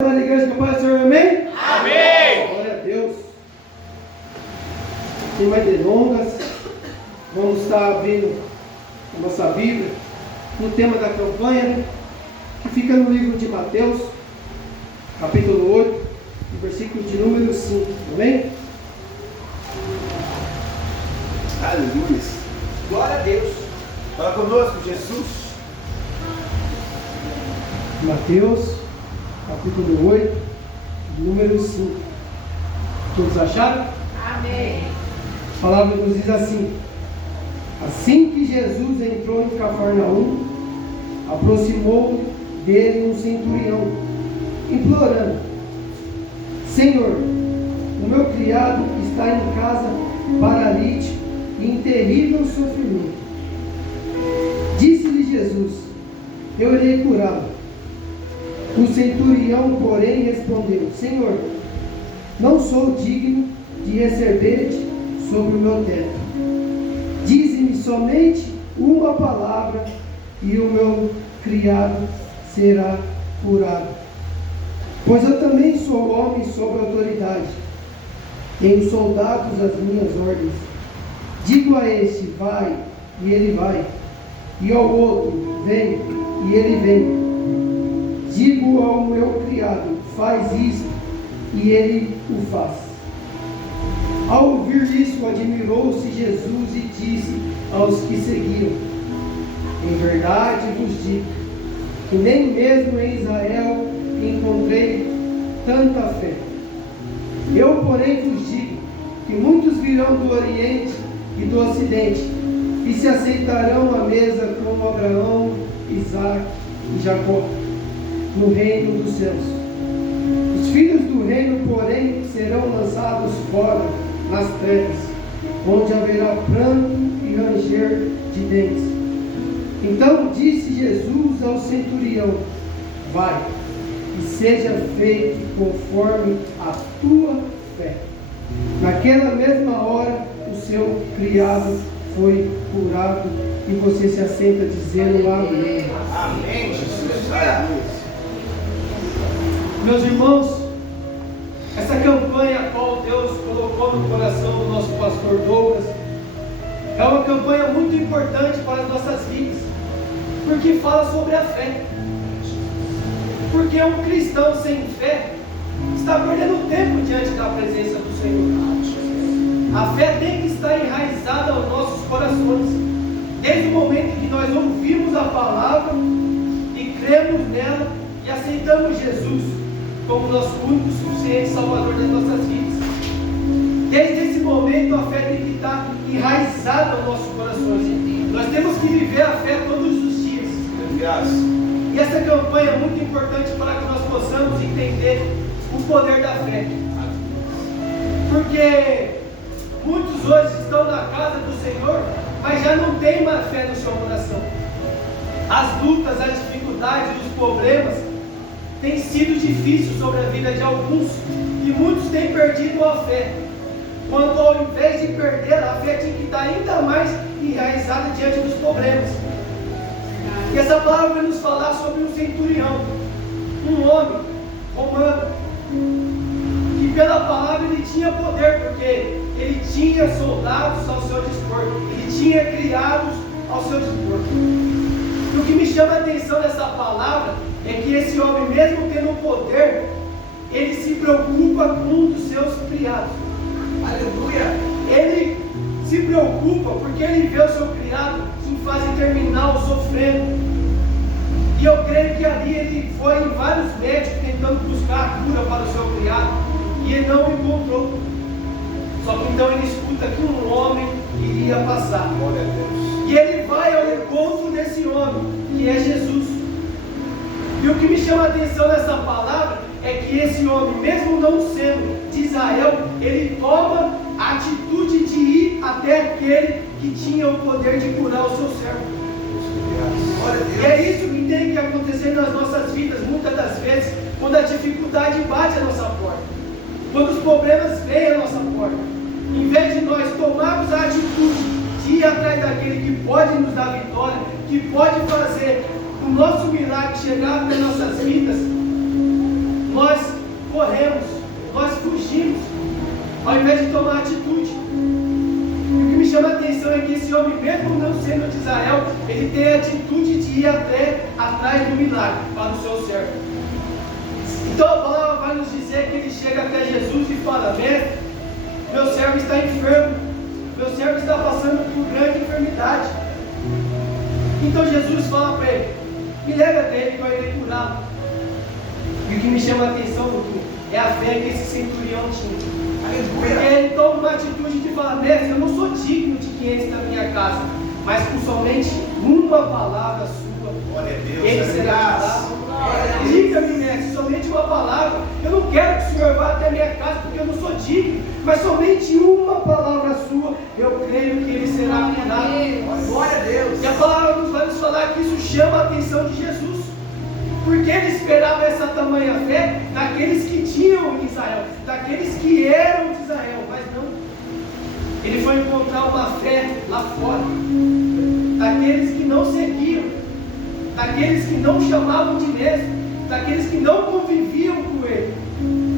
Da igreja que paz do Senhor, amém? Amém! Glória a Deus. Sem mais delongas, vamos estar abrindo a nossa Bíblia no tema da campanha, que fica no livro de Mateus, capítulo 8, versículo de número 5, amém? Aleluia! Glória a Deus. Fala conosco, Jesus. Mateus, capítulo 8, número 5. Todos acharam? Amém. A palavra nos diz assim: assim que Jesus entrou em Cafarnaum, aproximou dele um centurião, implorando: Senhor, o meu criado está em casa paralítico e em terrível sofrimento. Disse-lhe Jesus: eu irei curá-lo. O centurião, porém, respondeu: Senhor, não sou digno de receber-te sobre o meu teto. Dize-me somente uma palavra e o meu criado será curado. Pois eu também sou homem sob autoridade. Tenho soldados às minhas ordens. Digo a este: vai, e ele vai. E ao outro: vem, e ele vem. Digo ao meu criado: faz isto, e ele o faz. Ao ouvir isso, admirou-se Jesus e disse aos que seguiam: em verdade vos digo, que nem mesmo em Israel encontrei tanta fé. Eu, porém, vos digo que muitos virão do Oriente e do Ocidente, e se aceitarão à mesa com Abraão, Isaque e Jacó, no reino dos céus. Os filhos do reino, porém, serão lançados fora nas trevas, onde haverá pranto e ranger de dentes. Então disse Jesus ao centurião: vai, e seja feito conforme a tua fé. Naquela mesma hora, o seu criado foi curado, e você se assenta dizendo amém. Amém, Jesus. Meus irmãos, essa campanha a qual Deus colocou no coração do nosso pastor Douglas é uma campanha muito importante para as nossas vidas, porque fala sobre a fé. Porque um cristão sem fé está perdendo tempo diante da presença do Senhor. A fé tem que estar enraizada aos nossos corações, desde o momento em que nós ouvimos a palavra e cremos nela e aceitamos Jesus como nosso único e suficiente Salvador das nossas vidas. Desde esse momento a fé tem que estar enraizada aos nossos corações. Nós temos que viver a fé todos os dias. E essa campanha é muito importante para que nós possamos entender o poder da fé. Porque muitos hoje estão na casa do Senhor, mas já não têm mais fé no seu coração. As lutas, as dificuldades, os problemas têm sido difíceis sobre a vida de alguns, e muitos têm perdido a fé, quando ao invés de perder, a fé tinha que estar ainda mais enraizada diante dos problemas. E essa palavra vai nos falar sobre um centurião, um homem romano, que pela palavra ele tinha poder, porque ele tinha soldados ao seu dispor, ele tinha criados ao seu dispor. E o que me chama a atenção nessa palavra é que esse homem, mesmo tendo poder, ele se preocupa com um dos seus criados. Aleluia. Ele se preocupa porque ele vê o seu criado em fase terminal sofrendo. E eu creio que ali ele foi em vários médicos tentando buscar a cura para o seu criado, e ele não encontrou. Só que então ele escuta que um homem iria passar. Glória a Deus. E ele vai ao encontro desse homem, que é Jesus. E o que me chama a atenção nessa palavra é que esse homem, mesmo não sendo de Israel, ele toma a atitude de ir até aquele que tinha o poder de curar o seu servo. Glória a Deus. E é isso que tem que acontecer nas nossas vidas, muitas das vezes, quando a dificuldade bate a nossa porta, quando os problemas vêm à nossa porta. Em vez de nós tomarmos a atitude de ir atrás daquele que pode nos dar vitória, que pode fazer o nosso milagre chegar nas nossas vidas, nós ao invés de tomar atitude. E o que me chama a atenção é que esse homem, mesmo não sendo de Israel, ele tem a atitude de ir até atrás do milagre para o seu servo. Então a palavra vai nos dizer que ele chega até Jesus e fala: mestre, meu servo está enfermo, meu servo está passando por grande enfermidade. Então Jesus fala para ele: me leva até ele que eu irei curá-lo. E o que me chama a atenção, Luquinha, é a fé que esse centurião tinha. Porque ele toma uma atitude de falar: mestre, eu não sou digno de que entre na minha casa, mas com somente uma palavra sua, Glória a Deus, ele será curado. Diga-me, mestre, somente uma palavra. Eu não quero que o Senhor vá até a minha casa, porque eu não sou digno, mas somente uma palavra sua, eu creio que ele será curado. Glória a Deus. E a palavra vai nos falar que isso chama a atenção de Jesus, porque ele esperava essa tamanha fé daqueles que tinham em Israel, daqueles que eram de Israel, mas não. Ele foi encontrar uma fé lá fora, daqueles que não seguiam, daqueles que não chamavam de mestre, daqueles que não conviviam com ele,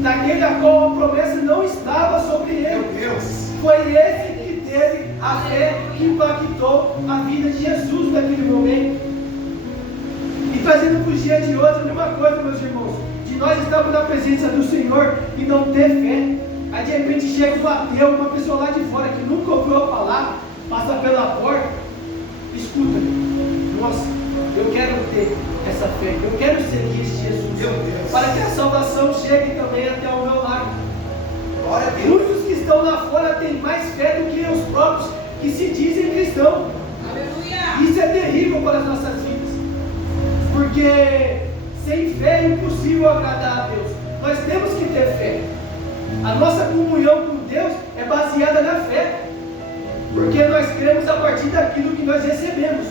daquele a qual a promessa não estava sobre ele. Meu Deus. Foi esse que teve a fé que impactou a vida de Jesus naquele momento. E trazendo para os dias de hoje a mesma coisa, meus irmãos, de nós estarmos na presença do Senhor e não ter fé. Aí de repente chega um ateu, uma pessoa lá de fora que nunca ouviu a palavra, passa pela porta, escuta: nossa, eu quero ter essa fé, eu quero seguir esse Jesus, Meu Deus. para que a salvação chegue também até o meu lar. Glória a Deus. Muitos que estão lá fora têm mais fé do que os próprios que se dizem cristãos. Isso é terrível para as nossas vidas, porque sem fé é impossível agradar a Deus. Nós temos que ter fé. A nossa comunhão com Deus é baseada na fé, porque nós cremos a partir daquilo que nós recebemos.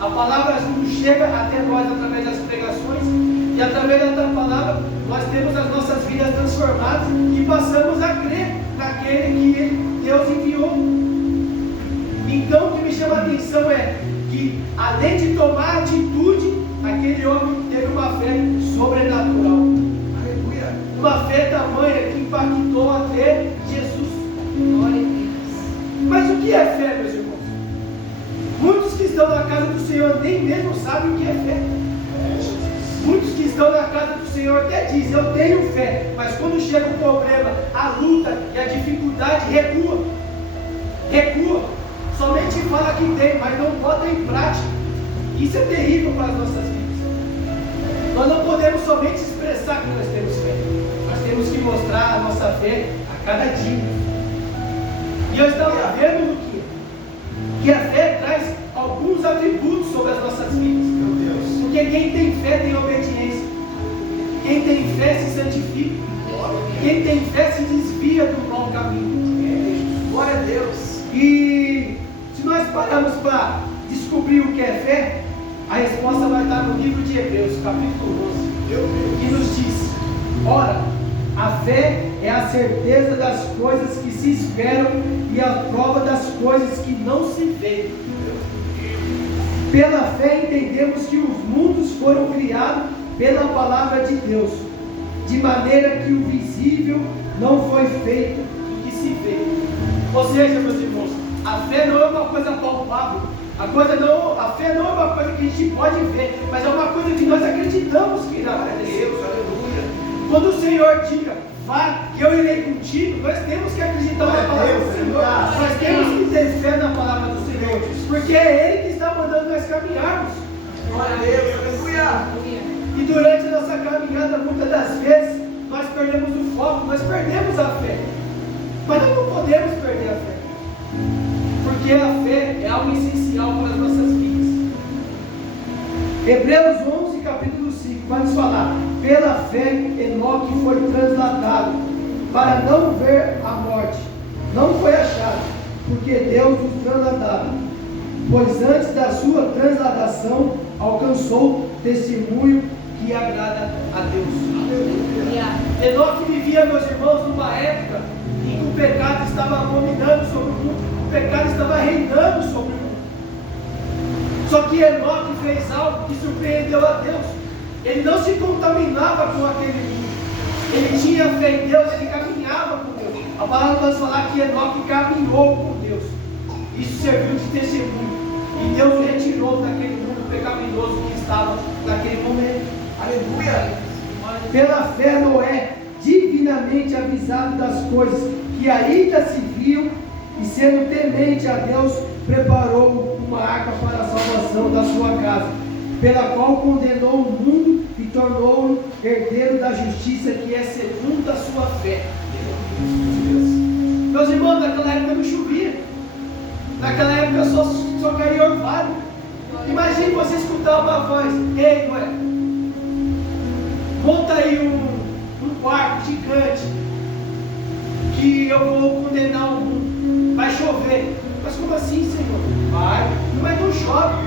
A palavra nos chega até nós através das pregações, e através da palavra nós temos as nossas vidas transformadas e passamos a crer naquele que Deus enviou. Então o que me chama a atenção é que, além de tomar atitude, aquele homem teve uma fé sobrenatural. Aleluia. Uma fé tamanha que impactou até Jesus. Mas o que é fé, meus irmãos? Muitos que estão na casa do Senhor nem mesmo sabem o que é fé. Muitos que estão na casa do Senhor até dizem: eu tenho fé, mas quando chega o problema, a luta e a dificuldade, recua. Somente fala que tem, mas não bota em prática. Isso é terrível para as nossas vidas. Nós não podemos somente expressar que nós temos fé, nós temos que mostrar a nossa fé a cada dia. E eu estava vendo que a fé traz alguns atributos sobre as nossas vidas. Meu Deus. Porque quem tem fé tem obediência. Quem tem fé se santifica. Quem tem fé se desvia do mau caminho. Glória a Deus. E se nós pararmos para descobrir o que é fé, a resposta vai estar no livro de Hebreus, capítulo 11, que nos diz: ora, a fé é a certeza das coisas que se esperam e a prova das coisas que não se veem. Pela fé entendemos que os mundos foram criados pela palavra de Deus, de maneira que o visível não foi feito do que se vê. Ou seja, meus irmãos, a fé não é uma coisa palpável. A fé não é uma coisa que a gente pode ver, mas é uma coisa que nós acreditamos que irá acontecer. Aleluia. Quando o Senhor diga: vá, que eu irei contigo, nós temos que acreditar na palavra do Senhor. Nós temos que ter fé na palavra do Senhor, porque é Ele que está mandando nós caminharmos. Glória a Deus. Aleluia. E durante a nossa caminhada, muitas das vezes, nós perdemos o foco, nós perdemos a fé. Mas nós não podemos perder a fé, porque a fé é algo essencial para as nossas vidas. Hebreus 11, capítulo 5, vai nos falar: pela fé, Enoque foi transladado para não ver a morte. Não foi achado, porque Deus os transladava. Pois antes da sua transladação, alcançou testemunho que agrada a Deus. Enoque vivia, meus irmãos, numa época em que o pecado estava abominando sobre o mundo, o pecado estava reinando sobre o mundo. Só que Enoque fez algo que surpreendeu a Deus. Ele não se contaminava com aquele mundo. Ele tinha fé em Deus, ele caminhava com Deus. A palavra vai falar que Enoque caminhou com Deus. Isso serviu de testemunho. E Deus o retirou daquele mundo pecaminoso que estava naquele momento. Aleluia. Pela fé, Noé, divinamente avisado das coisas que ainda se viam, e sendo temente a Deus, preparou uma arca para a salvação da sua casa, pela qual condenou o mundo e tornou-o herdeiro da justiça, que é segundo a sua fé. Meus irmãos, naquela época não chovia, naquela época só caía orvalho. Imagine você escutar uma voz: ei, Noé, monta aí um barco gigante, que eu vou condenar o mundo, vai chover. Mas como assim, Senhor? Vai, mas não chove.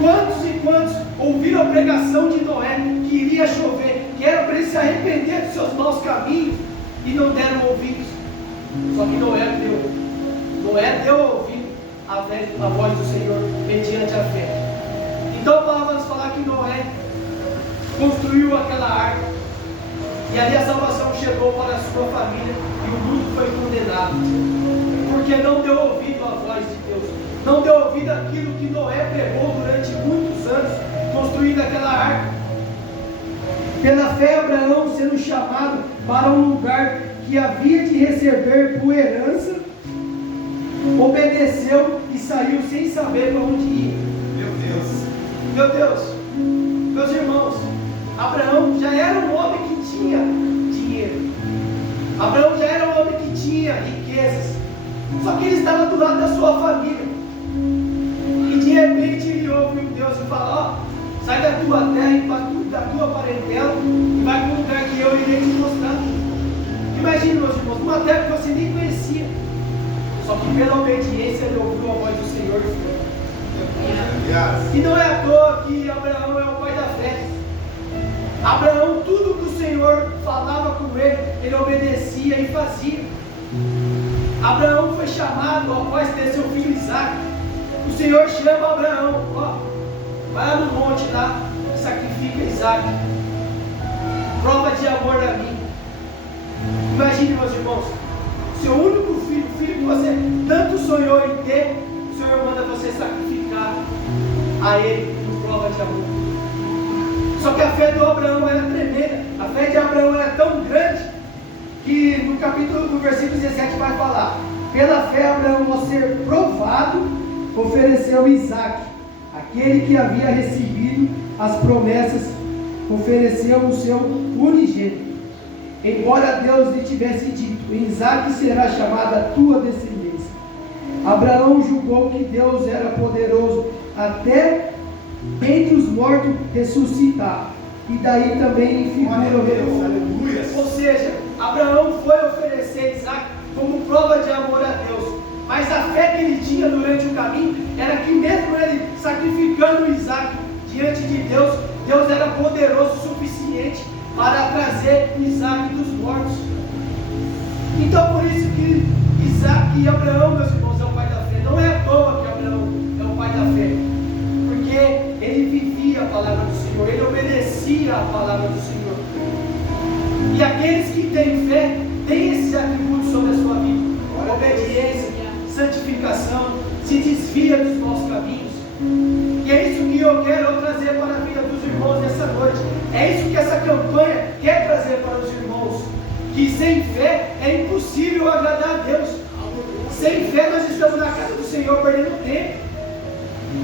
Quantos e quantos ouviram a pregação de Noé que iria chover, que era para ele se arrepender dos seus maus caminhos, e não deram ouvidos? Só que Noé deu ouvido à voz do Senhor mediante a fé. Então a palavra nos falar que Noé construiu aquela arca, e ali a salvação chegou para a sua família, e o mundo foi condenado, porque não deu ouvido à voz de Deus, não deu ouvido àquilo que Noé pregou durante muitos anos, construindo aquela arca. Pela fé, Abraão, sendo chamado para um lugar que havia de receber por herança, obedeceu e saiu sem saber para onde ia. Meu Deus, meus irmãos, Abraão já era um homem que tinha dinheiro, Abraão já era um homem que tinha riquezas, só que ele estava do lado da sua família, e de repente ele ouve Deus e fala: ó, sai da tua terra e da tua parentela e vai para um lugar que eu irei te mostrar. Imagine, meus irmãos, uma terra que você nem conhecia, só que pela obediência ele ouviu a voz do Senhor e foi. E não é à toa que Abraão é o pai da fé. Abraão, tudo que o Senhor falava com ele, ele obedecia e fazia. Abraão foi chamado após ter seu filho Isaac. O Senhor chama Abraão: ó, vai lá no monte lá, sacrifica Isaac, prova de amor a mim. Imagine, meus irmãos, seu único filho, o filho que você tanto sonhou em ter, o Senhor manda você sacrificar a ele por prova de amor. Só que a fé do Abraão era tremenda, a fé de Abraão era tão grande, que no versículo 17 vai falar: pela fé Abraão, ao ser provado, ofereceu Isaac, aquele que havia recebido as promessas, ofereceu o seu unigênito, embora Deus lhe tivesse dito: em Isaac será chamada a tua descendência. Abraão julgou que Deus era poderoso até entre os mortos ressuscitar, e daí também em figura. Ou seja, Abraão foi oferecer Isaac como prova de amor a Deus, mas a fé que ele tinha durante o caminho era que mesmo ele sacrificando Isaac diante de Deus, Deus era poderoso o suficiente para trazer Isaac dos mortos. Então por isso que Isaac e Abraão, meus irmãos, é o pai da fé. Não é à toa que Abraão é o pai da fé, porque ele vivia a palavra do Senhor, ele obedecia a palavra do Senhor. E aqueles que têm fé têm esses atributos sobre a sua vida: obediência, santificação, se desvia dos maus caminhos. E é isso que eu quero trazer para a vida dos irmãos nessa noite. É isso que essa campanha quer trazer para os irmãos: que sem fé é impossível agradar a Deus. Sem fé nós estamos na casa do Senhor perdendo tempo,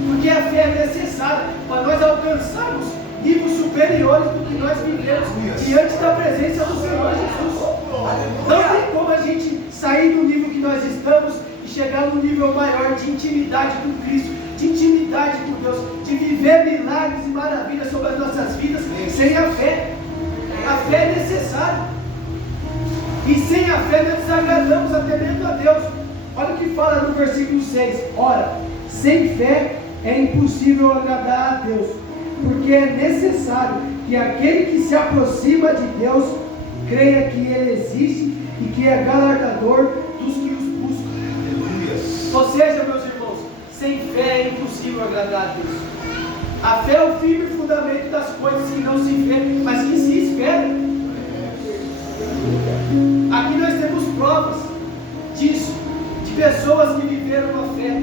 porque a fé é necessária para nós alcançarmos níveis superiores do que nós vivemos diante da presença do Senhor Jesus. Não tem como a gente sair do nível que nós estamos e chegar num nível maior de intimidade com Cristo, de intimidade com Deus, de viver milagres e maravilhas sobre as nossas vidas sem a fé. A fé é necessária, e sem a fé nós desagradamos até mesmo a Deus. Olha o que fala no versículo 6: ora, sem fé é impossível agradar a Deus, porque é necessário que aquele que se aproxima de Deus creia que Ele existe e que é galardador dos que os buscam. Ou seja, meus irmãos, sem fé é impossível agradar a Deus. A fé é o firme fundamento das coisas que não se vê, mas que se espera. Aqui nós temos pessoas que viveram a fé,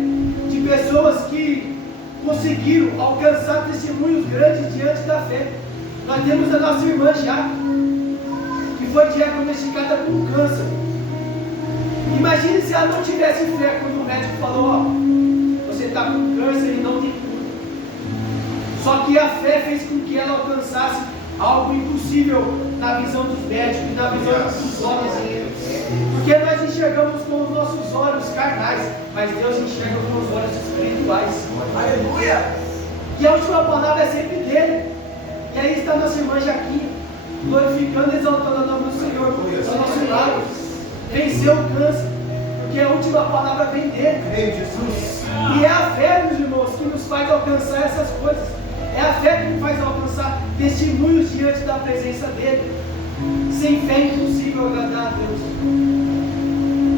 de pessoas que conseguiram alcançar testemunhos grandes diante da fé. Nós temos a nossa irmã já, que foi diagnosticada com câncer. Imagine se ela não tivesse fé quando o médico falou: ó, você está com câncer e não tem cura. Só que a fé fez com que ela alcançasse algo impossível na visão dos médicos e na visão dos homens. Porque nós enxergamos com os nossos olhos carnais, mas Deus enxerga com os olhos espirituais. Aleluia! E a última palavra é sempre dele. E aí está nossa irmã Jaquinha, glorificando e exaltando o nome do Senhor ao nosso lado. Venceu o câncer, porque a última palavra vem dele. Jesus. E é a fé, meus irmãos, que nos faz alcançar essas coisas. É a fé que nos faz alcançar testemunhos diante da presença dele. Sem fé é impossível agradar a Deus.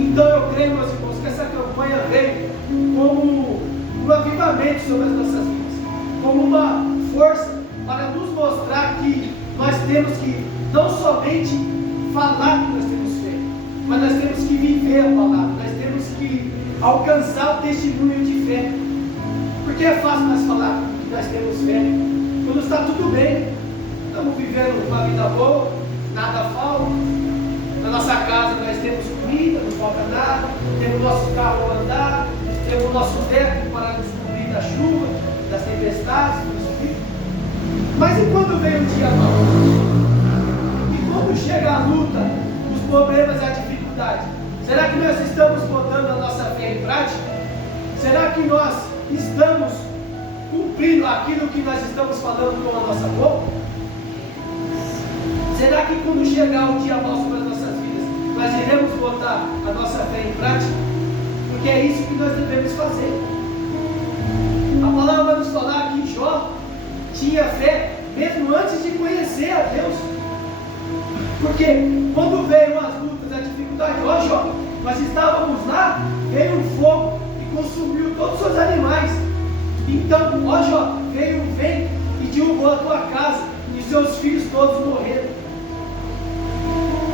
Então eu creio, meus irmãos, que essa campanha veio como um avivamento sobre as nossas vidas, como uma força para nos mostrar que nós temos que não somente falar que nós temos fé, mas nós temos que viver a palavra, nós temos que alcançar o testemunho de fé. Porque é fácil nós falar que nós temos fé quando está tudo bem, estamos vivendo uma vida boa, nada falta, na nossa casa nós temos comida, não falta nada, temos nosso carro a andar, temos nosso teto para nos cobrir da chuva, das tempestades, mas e quando vem o dia mau? E quando chega a luta, os problemas e a dificuldade? Será que nós estamos botando a nossa fé em prática? Será que nós estamos cumprindo aquilo que nós estamos falando com a nossa boca? Será que quando chegar o dia mau sobre as nossas vidas, nós iremos botar a nossa fé em prática? Porque é isso que nós devemos fazer. A palavra vai nos falar que Jó tinha fé mesmo antes de conhecer a Deus. Porque quando veio as lutas, a dificuldade, ó Jó, nós estávamos lá, veio um fogo e consumiu todos os seus animais. Então, ó Jó, veio um vento e derrubou a tua casa e seus filhos todos morreram.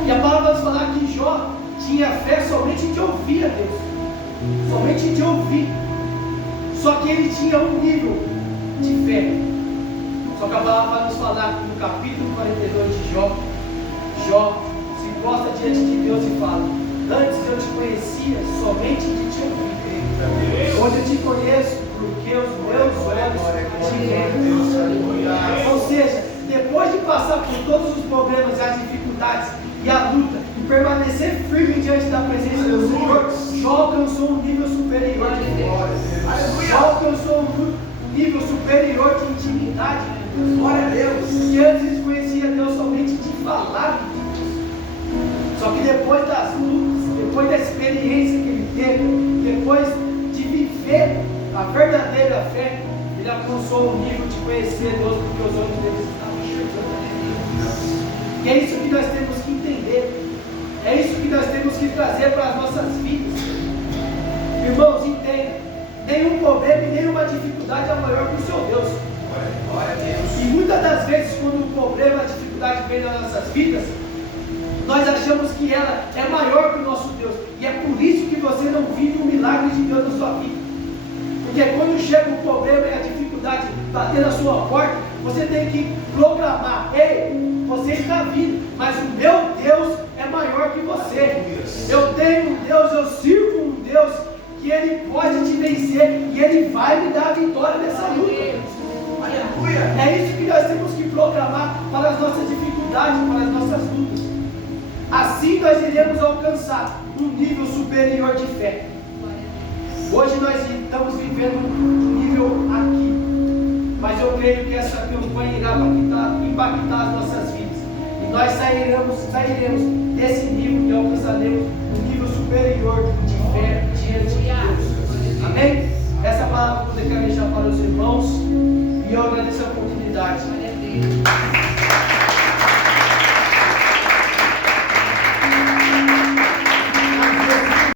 E a palavra vai nos falar que Jó tinha fé somente de ouvir a Deus, somente de ouvir. Só que ele tinha um nível de fé. Só que a palavra vai nos falar no capítulo 42 de Jó, Jó se prostra diante de Deus e fala: antes eu te conhecia somente de te ouvir, hoje eu te conheço porque os meus olhos te veem. Ou seja, depois de passar por todos os problemas e as dificuldades e a luta e permanecer firme diante da presença do Senhor, Jó alcançou um nível superior de fé. Jó alcançou um nível superior de intimidade. Glória a Deus. E antes ele conhecia Deus somente de falar. Só que depois das lutas, depois da experiência que ele teve, depois de viver a verdadeira fé, ele alcançou um nível de conhecer Deus porque os olhos dele estavam enxergando. E é isso que nós temos que entender. É isso que nós temos que trazer para as nossas vidas. Irmãos, entendam. Nenhum problema e nenhuma dificuldade é maior que o seu Deus. Glória a Deus. E muitas das vezes, quando o problema, a dificuldade vem nas nossas vidas, nós achamos que ela é maior que o nosso Deus. E é por isso que você não vive o milagre de Deus na sua vida. Porque quando chega o problema e a dificuldade bater na sua porta, você tem que proclamar: ei, você está vindo, mas o meu Deus é maior que você. Eu tenho um Deus, eu sirvo um Deus que Ele pode te vencer e Ele vai me dar a vitória nessa luta. Aleluia! É isso que nós temos que proclamar para as nossas dificuldades, para as nossas lutas. Assim nós iremos alcançar um nível superior de fé. Hoje nós estamos vivendo um nível aqui, mas eu creio que essa campanha irá impactar as nossas vidas. E nós sairemos desse nível e alcançaremos um nível superior de fé diante de Deus. Amém? Essa palavra eu quero deixar para os irmãos e eu agradeço a oportunidade.